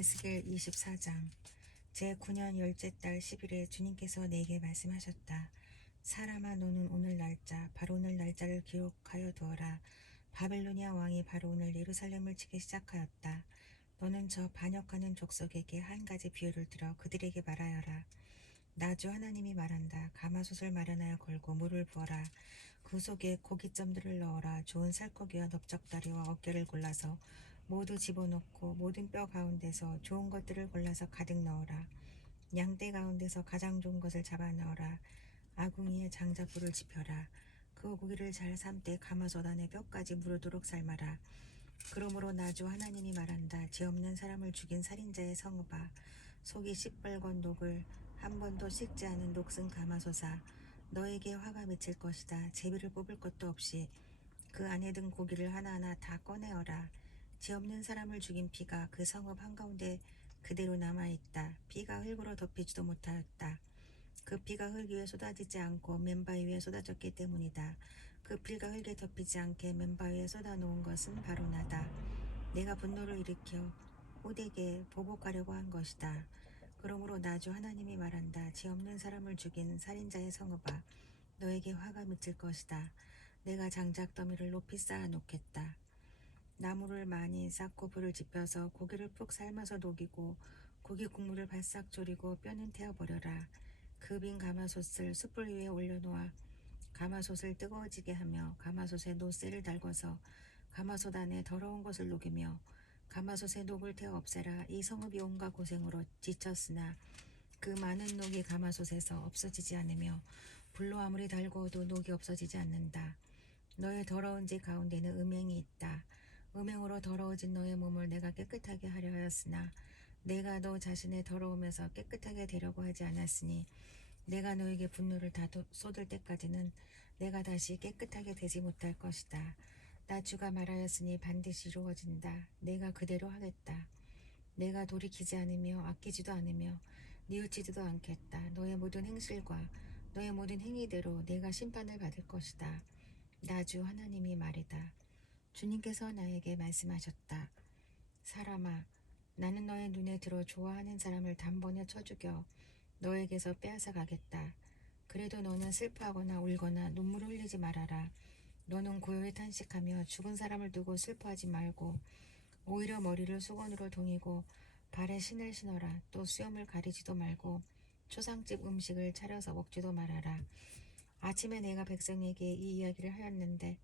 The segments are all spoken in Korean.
에스겔 24장 제9년 열째 달 10일에 주님께서 내게 말씀하셨다. 사람아, 너는 오늘 날짜, 바로 오늘 날짜를 기록하여 두어라. 바벨로니아 왕이 바로 오늘 예루살렘을 치기 시작하였다. 너는 저 반역하는 족속에게 한 가지 비유를 들어 그들에게 말하여라. 나 주 하나님이 말한다. 가마솥을 마련하여 걸고 물을 부어라. 그 속에 고깃점들을 넣어라. 좋은 살코기와 넓적다리와 어깨를 골라서 모두 집어넣고 모든 뼈 가운데서 좋은 것들을 골라서 가득 넣어라. 양떼 가운데서 가장 좋은 것을 잡아 넣어라. 아궁이에 장작불을 지펴라. 그 고기를 잘 삶되 가마솥 안에 뼈까지 무르도록 삶아라. 그러므로 나 주 하나님이 말한다. 죄 없는 사람을 죽인 살인자의 성읍아, 속이 시뻘건 녹을 한 번도 씻지 않은 녹슨 가마솥아, 너에게 화가 미칠 것이다. 제비를 뽑을 것도 없이 그 안에 든 고기를 하나하나 다 꺼내어라. 죄 없는 사람을 죽인 피가 그 성읍 한가운데 그대로 남아있다. 피가 흙으로 덮이지도 못하였다. 그 피가 흙 위에 쏟아지지 않고 맨바위 위에 쏟아졌기 때문이다. 그 피가 흙에 덮이지 않게 맨바위 위에 쏟아놓은 것은 바로 나다. 내가 분노를 일으켜 호되게 보복하려고 한 것이다. 그러므로 나 주 하나님이 말한다. 죄 없는 사람을 죽인 살인자의 성읍아, 너에게 화가 미칠 것이다. 내가 장작 더미를 높이 쌓아 놓겠다. 나무를 많이 쌓고 불을 지펴서 고기를 푹 삶아서 녹이고 고기 국물을 바싹 졸이고 뼈는 태워버려라. 그 빈 가마솥을 숯불 위에 올려놓아 가마솥을 뜨거워지게 하며 가마솥에 노쇠를 달궈서 가마솥 안에 더러운 것을 녹이며 가마솥에 녹을 태워 없애라. 이 성읍이 온갖 고생으로 지쳤으나 그 많은 녹이 가마솥에서 없어지지 않으며 불로 아무리 달궈도 녹이 없어지지 않는다. 너의 더러운 죄 가운데는 음행이 있다. 음행으로 더러워진 너의 몸을 내가 깨끗하게 하려 하였으나 내가 너 자신의 더러움에서 깨끗하게 되려고 하지 않았으니 내가 너에게 분노를 다 쏟을 때까지는 내가 다시 깨끗하게 되지 못할 것이다. 나 주가 말하였으니 반드시 이루어진다. 내가 그대로 하겠다. 내가 돌이키지 않으며 아끼지도 않으며 뉘우치지도 않겠다. 너의 모든 행실과 너의 모든 행위대로 내가 심판을 받을 것이다. 나 주 하나님이 말이다. 주님께서 나에게 말씀하셨다. 사람아, 나는 너의 눈에 들어 좋아하는 사람을 단번에 쳐 죽여 너에게서 빼앗아 가겠다. 그래도 너는 슬퍼하거나 울거나 눈물을 흘리지 말아라. 너는 고요히 탄식하며 죽은 사람을 두고 슬퍼하지 말고 오히려 머리를 수건으로 동이고 발에 신을 신어라. 또 수염을 가리지도 말고 초상집 음식을 차려서 먹지도 말아라. 아침에 내가 백성에게 이 이야기를 하였는데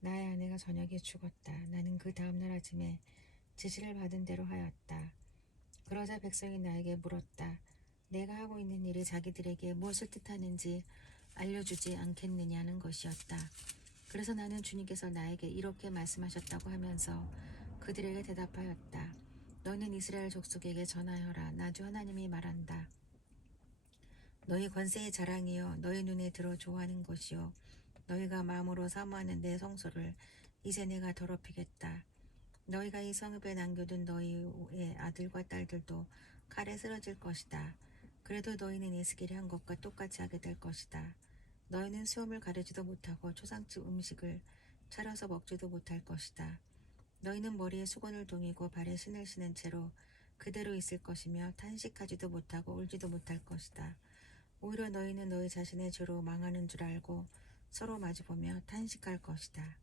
나의 아내가 저녁에 죽었다. 나는 그 다음날 아침에 지시를 받은 대로 하였다. 그러자 백성이 나에게 물었다. 내가 하고 있는 일이 자기들에게 무엇을 뜻하는지 알려주지 않겠느냐는 것이었다. 그래서 나는 주님께서 나에게 이렇게 말씀하셨다고 하면서 그들에게 대답하였다. 너는 이스라엘 족속에게 전하여라. 나 주 하나님이 말한다. 너희 권세의 자랑이여, 너희 눈에 들어 좋아하는 것이요, 너희가 마음으로 사모하는 내 성소를 이제 내가 더럽히겠다. 너희가 이 성읍에 남겨둔 너희의 아들과 딸들도 칼에 쓰러질 것이다. 그래도 너희는 에스겔이 한 것과 똑같이 하게 될 것이다. 너희는 수염을 가르지도 못하고 초상집 음식을 차려서 먹지도 못할 것이다. 너희는 머리에 수건을 동이고 발에 신을 신은 채로 그대로 있을 것이며 탄식하지도 못하고 울지도 못할 것이다. 오히려 너희는 너희 자신의 죄로 망하는 줄 알고 서로 마주보며 탄식할 것이다.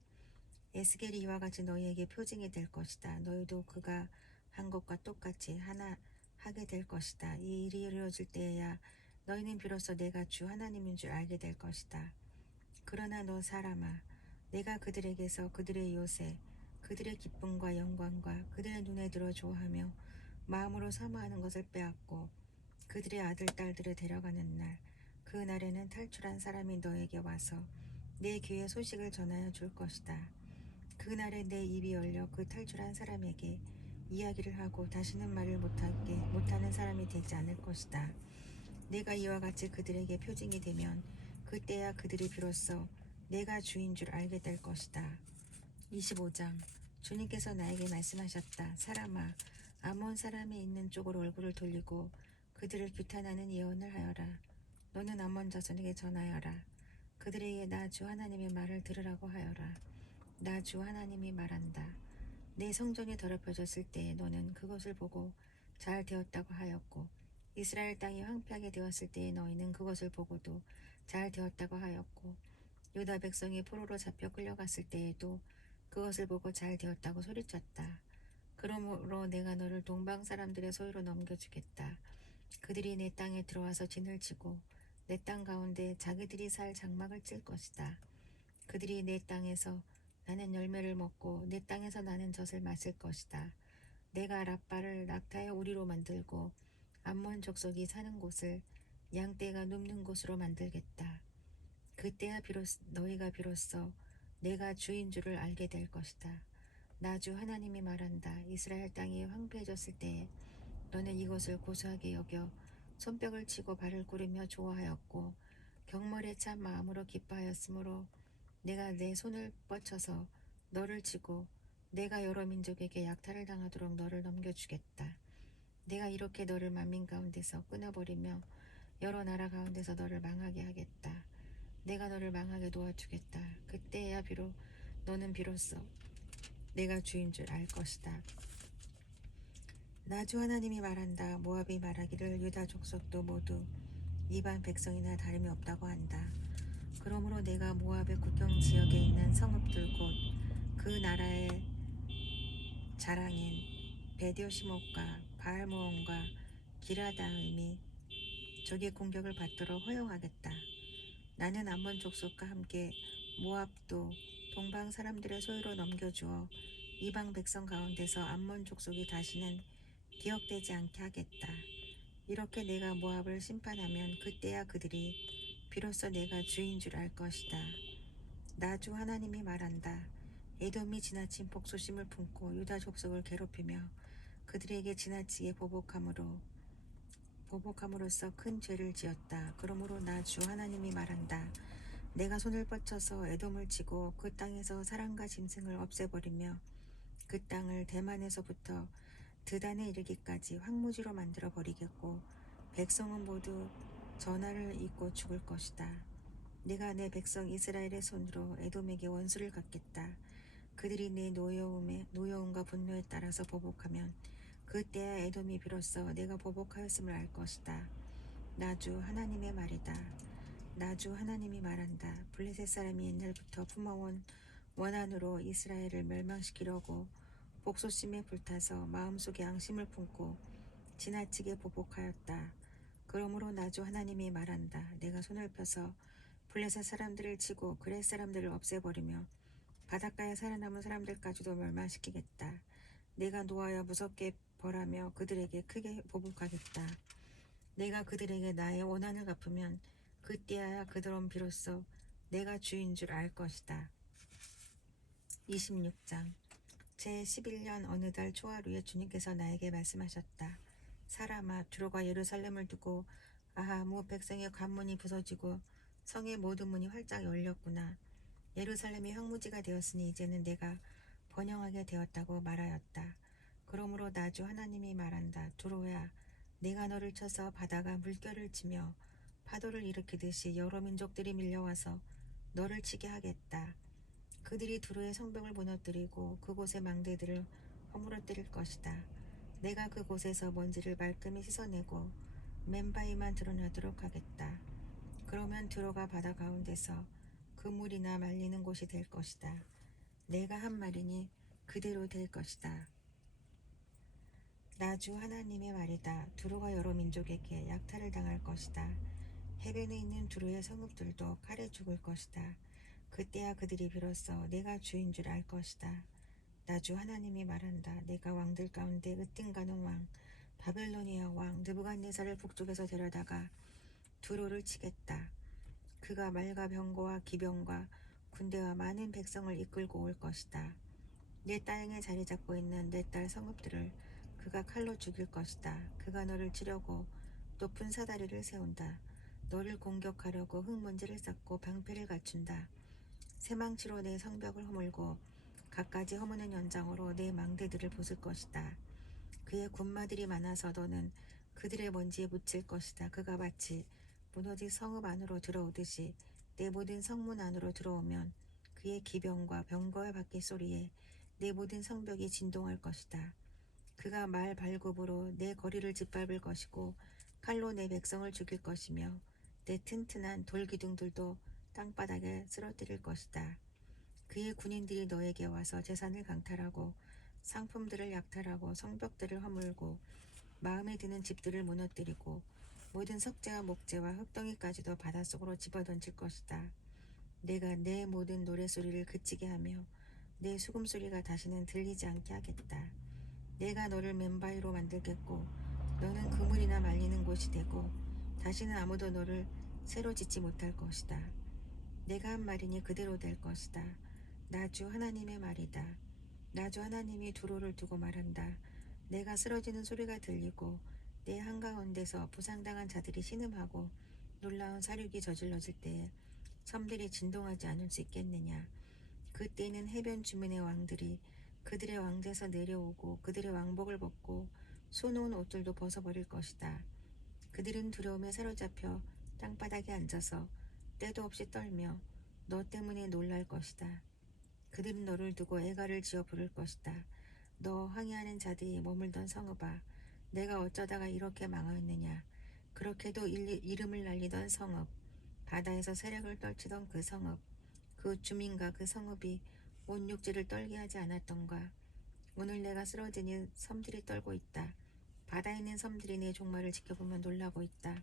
에스겔이 이와 같이 너희에게 표징이 될 것이다. 너희도 그가 한 것과 똑같이 하나 하게 될 것이다. 이 일이 이루어질 때에야 너희는 비로소 내가 주 하나님인 줄 알게 될 것이다. 그러나 너 사람아, 내가 그들에게서 그들의 요새, 그들의 기쁨과 영광과 그들의 눈에 들어 좋아하며 마음으로 사모하는 것을 빼앗고 그들의 아들, 딸들을 데려가는 날, 그 날에는 탈출한 사람이 너에게 와서 내 귀에 소식을 전하여 줄 것이다. 그 날에 내 입이 열려 그 탈출한 사람에게 이야기를 하고 다시는 말을 못하는 사람이 되지 않을 것이다. 내가 이와 같이 그들에게 표징이 되면 그때야 그들이 비로소 내가 주인 줄 알게 될 것이다. 25장 주님께서 나에게 말씀하셨다. 사람아, 아몬 사람이 있는 쪽으로 얼굴을 돌리고 그들을 규탄하는 예언을 하여라. 너는 아몬 자손에게 전하여라. 그들에게 나 주 하나님의 말을 들으라고 하여라. 나 주 하나님이 말한다. 내 성전이 더럽혀졌을 때에 너는 그것을 보고 잘 되었다고 하였고 이스라엘 땅이 황폐하게 되었을 때에 너희는 그것을 보고도 잘 되었다고 하였고 유다 백성이 포로로 잡혀 끌려갔을 때에도 그것을 보고 잘 되었다고 소리쳤다. 그러므로 내가 너를 동방 사람들의 소유로 넘겨주겠다. 그들이 내 땅에 들어와서 진을 치고 내 땅 가운데 자기들이 살 장막을 칠 것이다. 그들이 내 땅에서 나는 열매를 먹고 내 땅에서 나는 젖을 마실 것이다. 내가 라빠를 낙타의 우리로 만들고 암몬 족속이 사는 곳을 양떼가 눕는 곳으로 만들겠다. 그때야 너희가 비로소 내가 주인 줄을 알게 될 것이다. 나 주 하나님이 말한다. 이스라엘 땅이 황폐해졌을 때에 너는 이것을 고소하게 여겨 손뼉을 치고 발을 구르며 좋아하였고 경물에 참 마음으로 기뻐하였으므로 내가 내 손을 뻗쳐서 너를 치고 내가 여러 민족에게 약탈을 당하도록 너를 넘겨주겠다. 내가 이렇게 너를 만민 가운데서 끊어버리며 여러 나라 가운데서 너를 망하게 하겠다. 내가 너를 망하게 놓아주겠다. 그때야 너는 비로소 내가 주인 줄 알 것이다. 나 주 하나님이 말한다. 모압이 말하기를 유다 족속도 모두 이방 백성이나 다름이 없다고 한다. 그러므로 내가 모압의 국경 지역에 있는 성읍들 곧 그 나라의 자랑인 베디오시목과 바알모온과 기라다임이 적의 공격을 받도록 허용하겠다. 나는 암몬 족속과 함께 모압도 동방 사람들의 소유로 넘겨주어 이방 백성 가운데서 암몬 족속이 다시는 기억되지 않게 하겠다. 이렇게 내가 모압을 심판하면 그때야 그들이 비로소 내가 주인 줄 알 것이다. 나 주 하나님이 말한다. 에돔이 지나친 복수심을 품고 유다 족속을 괴롭히며 그들에게 지나치게 보복함으로써 큰 죄를 지었다. 그러므로 나 주 하나님이 말한다. 내가 손을 뻗쳐서 에돔을 치고 그 땅에서 사람과 짐승을 없애버리며 그 땅을 대만에서부터 드단에 이르기까지 황무지로 만들어 버리겠고 백성은 모두 전화를 입고 죽을 것이다. 내가 내 백성 이스라엘의 손으로 에돔에게 원수를 갚겠다. 그들이 내 노여움과 분노에 따라서 보복하면 그때야 에돔이 비로소 내가 보복하였음을 알 것이다. 나 주 하나님의 말이다. 나 주 하나님이 말한다. 블레셋 사람이 옛날부터 품어온 원한으로 이스라엘을 멸망시키려고 복수심에 불타서 마음속에 앙심을 품고 지나치게 보복하였다. 그러므로 나 주 하나님이 말한다. 내가 손을 펴서 블레셋 사람들을 치고 그렛 사람들을 없애버리며 바닷가에 살아남은 사람들까지도 멸망시키겠다. 내가 노하여 무섭게 벌하며 그들에게 크게 보복하겠다. 내가 그들에게 나의 원한을 갚으면 그때야 그들은 비로소 내가 주인 줄 알 것이다. 26장 제11년 어느 달 초하루에 주님께서 나에게 말씀하셨다. 사람아, 두로가 예루살렘을 두고 아하무 백성의 관문이 부서지고 성의 모든 문이 활짝 열렸구나. 예루살렘이 황무지가 되었으니 이제는 내가 번영하게 되었다고 말하였다. 그러므로 나 주 하나님이 말한다. 두로야, 내가 너를 쳐서 바다가 물결을 치며 파도를 일으키듯이 여러 민족들이 밀려와서 너를 치게 하겠다. 그들이 두로의 성벽을 무너뜨리고 그곳의 망대들을 허물어뜨릴 것이다. 내가 그곳에서 먼지를 말끔히 씻어내고 맨바위만 드러나도록 하겠다. 그러면 두로가 바다 가운데서 그물이나 말리는 곳이 될 것이다. 내가 한 말이니 그대로 될 것이다. 나 주 하나님의 말이다. 두로가 여러 민족에게 약탈을 당할 것이다. 해변에 있는 두로의 성읍들도 칼에 죽을 것이다. 그때야 그들이 비로소 내가 주인 줄 알 것이다. 나 주 하나님이 말한다. 내가 왕들 가운데 으뜸가는 왕 바벨로니아 왕 느부갓네살을 북쪽에서 데려다가 두로를 치겠다. 그가 말과 병거와 기병과 군대와 많은 백성을 이끌고 올 것이다. 내 땅에 자리 잡고 있는 내 딸 성읍들을 그가 칼로 죽일 것이다. 그가 너를 치려고 높은 사다리를 세운다. 너를 공격하려고 흙먼지를 쌓고 방패를 갖춘다. 새망치로 내 성벽을 허물고 갖가지 허무는 연장으로 내 망대들을 부술 것이다. 그의 군마들이 많아서 너는 그들의 먼지에 묻힐 것이다. 그가 마치 무너진 성읍 안으로 들어오듯이 내 모든 성문 안으로 들어오면 그의 기병과 병거의 바퀴 소리에 내 모든 성벽이 진동할 것이다. 그가 말 발굽으로 내 거리를 짓밟을 것이고 칼로 내 백성을 죽일 것이며 내 튼튼한 돌기둥들도 땅바닥에 쓰러뜨릴 것이다. 그의 군인들이 너에게 와서 재산을 강탈하고 상품들을 약탈하고 성벽들을 허물고 마음에 드는 집들을 무너뜨리고 모든 석재와 목재와 흙덩이까지도 바닷속으로 집어던질 것이다. 내가 내 모든 노랫소리를 그치게 하며 내 수금소리가 다시는 들리지 않게 하겠다. 내가 너를 맨바위로 만들겠고 너는 그물이나 말리는 곳이 되고 다시는 아무도 너를 새로 짓지 못할 것이다. 내가 한 말이니 그대로 될 것이다. 나 주 하나님의 말이다. 나 주 하나님이 두로를 두고 말한다. 내가 쓰러지는 소리가 들리고 내 한가운데서 부상당한 자들이 신음하고 놀라운 사륙이 저질러질 때에 섬들이 진동하지 않을 수 있겠느냐. 그때는 해변 주민의 왕들이 그들의 왕대에서 내려오고 그들의 왕복을 벗고 수놓은 옷들도 벗어버릴 것이다. 그들은 두려움에 사로잡혀 땅바닥에 앉아서 때도 없이 떨며 너 때문에 놀랄 것이다. 그들은 너를 두고 애가를 지어 부를 것이다. 너 항해하는 자들이 머물던 성읍아, 내가 어쩌다가 이렇게 망하였느냐. 그렇게도 이름을 날리던 성읍, 바다에서 세력을 떨치던 그 성읍, 그 주민과 그 성읍이 온 육지를 떨게 하지 않았던가. 오늘 내가 쓰러지니 섬들이 떨고 있다. 바다에 있는 섬들이 내 종말을 지켜보며 놀라고 있다.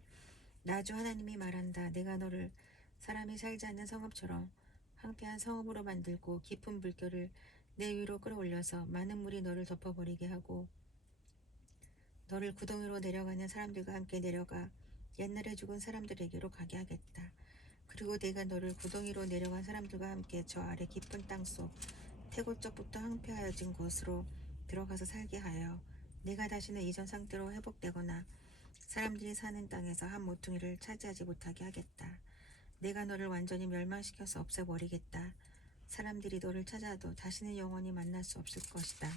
나 주 하나님이 말한다. 내가 너를 사람이 살지 않는 성읍처럼 황폐한 성읍으로 만들고 깊은 물결을 내 위로 끌어올려서 많은 물이 너를 덮어버리게 하고 너를 구덩이로 내려가는 사람들과 함께 내려가 옛날에 죽은 사람들에게로 가게 하겠다. 그리고 내가 너를 구덩이로 내려간 사람들과 함께 저 아래 깊은 땅속 태고적부터 황폐하여진 곳으로 들어가서 살게 하여 내가 다시는 이전 상태로 회복되거나 사람들이 사는 땅에서 한 모퉁이를 차지하지 못하게 하겠다. 내가 너를 완전히 멸망시켜서 없애버리겠다. 사람들이 너를 찾아도 다시는 영원히 만날 수 없을 것이다.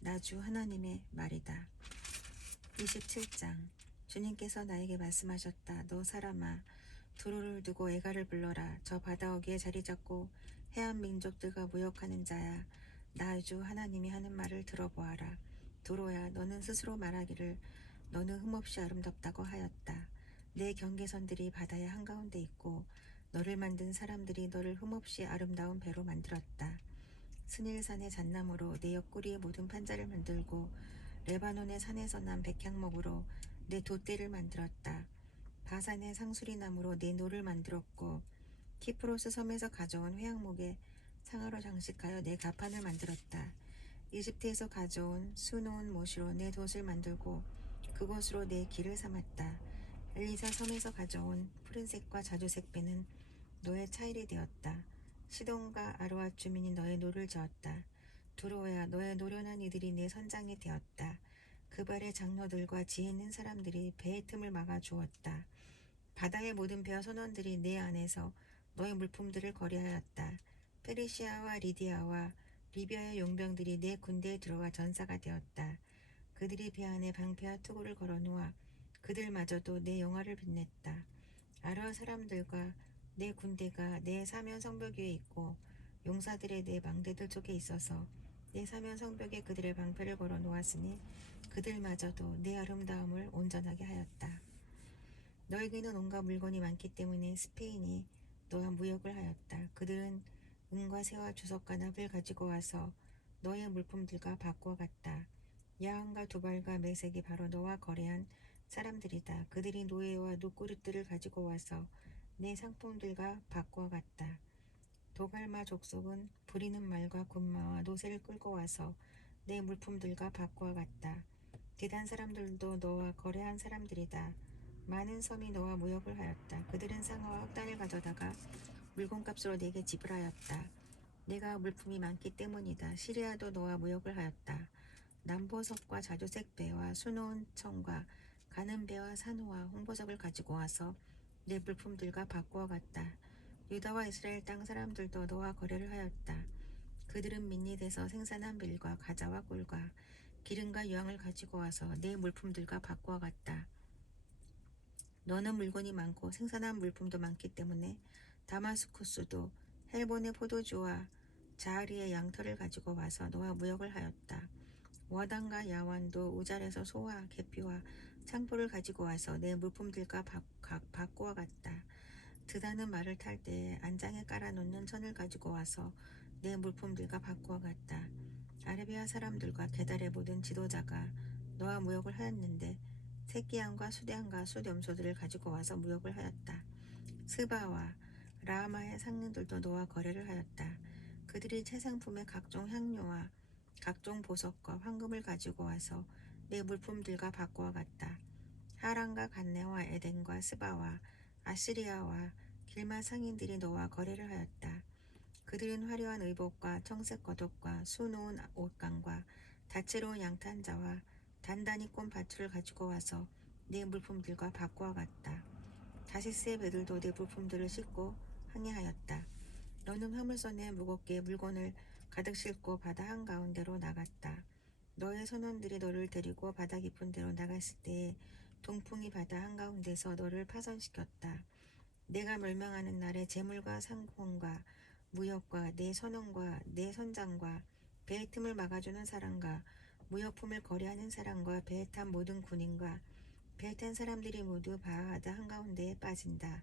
나 주 하나님의 말이다. 27장. 주님께서 나에게 말씀하셨다. 너 사람아, 두로를 두고 애가를 불러라. 저 바다 어귀에 자리 잡고 해안 민족들과 무역하는 자야. 나 주 하나님이 하는 말을 들어보아라. 두로야, 너는 스스로 말하기를 너는 흠없이 아름답다고 하였다. 내 경계선들이 바다의 한가운데 있고 너를 만든 사람들이 너를 흠없이 아름다운 배로 만들었다. 스닐산의 잣나무로 내 옆구리의 모든 판자를 만들고 레바논의 산에서 난 백향목으로 내 돛대를 만들었다. 바산의 상수리나무로 내 노를 만들었고 키프로스 섬에서 가져온 회양목에 상아로 장식하여 내 가판을 만들었다. 이집트에서 가져온 수놓은 못으로 내 돛을 만들고 그곳으로 내 길을 삼았다. 엘리사 섬에서 가져온 푸른색과 자주색 배는 너의 차일이 되었다. 시돈과 아로앗 주민이 너의 노를 저었다. 두로야, 너의 노련한 이들이 내 선장이 되었다. 그발의 장로들과 지혜 있는 사람들이 배의 틈을 막아 주었다. 바다의 모든 배와 선원들이 내 안에서 너의 물품들을 거래하였다. 페르시아와 리디아와 리비아의 용병들이 내 군대에 들어와 전사가 되었다. 그들이 배 안에 방패와 투구를 걸어놓아 그들마저도 내 영화를 빛냈다. 아르와 사람들과 내 군대가 내 사면 성벽 위에 있고 용사들의 내 망대들 쪽에 있어서 내 사면 성벽에 그들의 방패를 걸어 놓았으니 그들마저도 내 아름다움을 온전하게 하였다. 너에게는 온갖 물건이 많기 때문에 스페인이 너와 무역을 하였다. 그들은 은과 새와 주석과 납을 가지고 와서 너의 물품들과 바꾸어 갔다. 야한과 두발과 매색이 바로 너와 거래한 사람들이다. 그들이 노예와 노꾸릇들을 가지고 와서 내 상품들과 바꾸어 갔다. 도갈마 족속은 부리는 말과 군마와 노새를 끌고 와서 내 물품들과 바꾸어 갔다. 대단 사람들도 너와 거래한 사람들이다. 많은 섬이 너와 무역을 하였다. 그들은 상어와 흑단을 가져다가 물건값으로 내게 지불하였다. 내가 물품이 많기 때문이다. 시리아도 너와 무역을 하였다. 남보석과 자주색 배와 수놓은 청과 가는 배와 산호와 홍보석을 가지고 와서 내 물품들과 바꾸어 갔다. 유다와 이스라엘 땅 사람들도 너와 거래를 하였다. 그들은 민닛에서 생산한 밀과 가자와 꿀과 기름과 유황을 가지고 와서 내 물품들과 바꾸어 갔다. 너는 물건이 많고 생산한 물품도 많기 때문에 다마스쿠스도 헬본의 포도주와 자하리의 양털을 가지고 와서 너와 무역을 하였다. 와단과 야완도 우잘에서 소와 계피와 창포를 가지고 와서 내 물품들과 바꾸어 갔다. 드다는 말을 탈 때에 안장에 깔아놓는 천을 가지고 와서 내 물품들과 바꾸어 갔다. 아라비아 사람들과 게달의 모든 지도자가 너와 무역을 하였는데 새끼양과 수대양과 숫염소들을 가지고 와서 무역을 하였다. 스바와 라마의 상인들도 너와 거래를 하였다. 그들이 채상품의 각종 향료와 각종 보석과 황금을 가지고 와서 내 물품들과 바꾸어 갔다. 하란과 간네와 에덴과 스바와 아시리아와 길마 상인들이 너와 거래를 하였다. 그들은 화려한 의복과 청색 겉옷과 수놓은 옷감과 다채로운 양탄자와 단단히 꼰 밧줄을 가지고 와서 내 물품들과 바꾸어 갔다. 다시스의 배들도 내 물품들을 싣고 항해하였다. 너는 화물선에 무겁게 물건을 가득 싣고 바다 한가운데로 나갔다. 너의 선원들이 너를 데리고 바다 깊은 데로 나갔을 때에 동풍이 바다 한가운데서 너를 파손시켰다. 내가 멸망하는 날에 재물과 상공과 무역과 내 선원과 내 선장과 배의 틈을 막아주는 사람과 무역품을 거래하는 사람과 배에 탄 모든 군인과 배에 탄 사람들이 모두 바다 한가운데에 빠진다.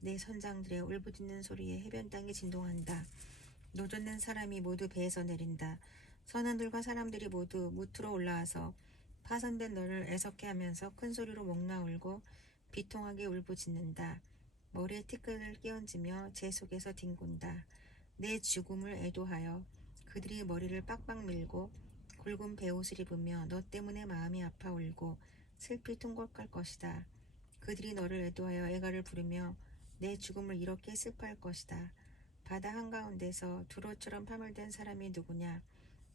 내 선장들의 울부짖는 소리에 해변 땅이 진동한다. 노젓는 사람이 모두 배에서 내린다. 선원들과 사람들이 모두 무트로 올라와서 파손된 너를 애석해 하면서 큰 소리로 목나 울고 비통하게 울부짖는다. 머리에 티끌을 끼얹으며 제 속에서 뒹군다. 내 죽음을 애도하여 그들이 머리를 빡빡 밀고 굵은 베옷을 입으며 너 때문에 마음이 아파 울고 슬피 통곡할 것이다. 그들이 너를 애도하여 애가를 부르며 내 죽음을 이렇게 슬퍼할 것이다. 바다 한가운데서 두로처럼 파멸된 사람이 누구냐?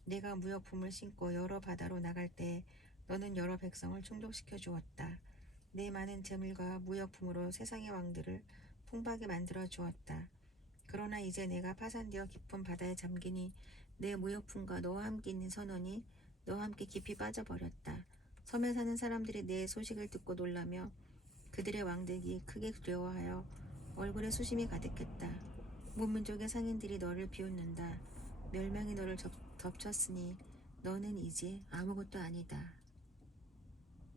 내가 무역품을 싣고 여러 바다로 나갈 때 너는 여러 백성을 충족시켜 주었다. 내 많은 재물과 무역품으로 세상의 왕들을 풍부하게 만들어 주었다. 그러나 이제 내가 파산되어 깊은 바다에 잠기니 내 무역품과 너와 함께 있는 선원이 너와 함께 깊이 빠져버렸다. 섬에 사는 사람들이 내 소식을 듣고 놀라며 그들의 왕들이 크게 두려워하여 얼굴에 수심이 가득했다. 문민족의 상인들이 너를 비웃는다. 멸망이 너를 덮쳤으니 너는 이제 아무것도 아니다.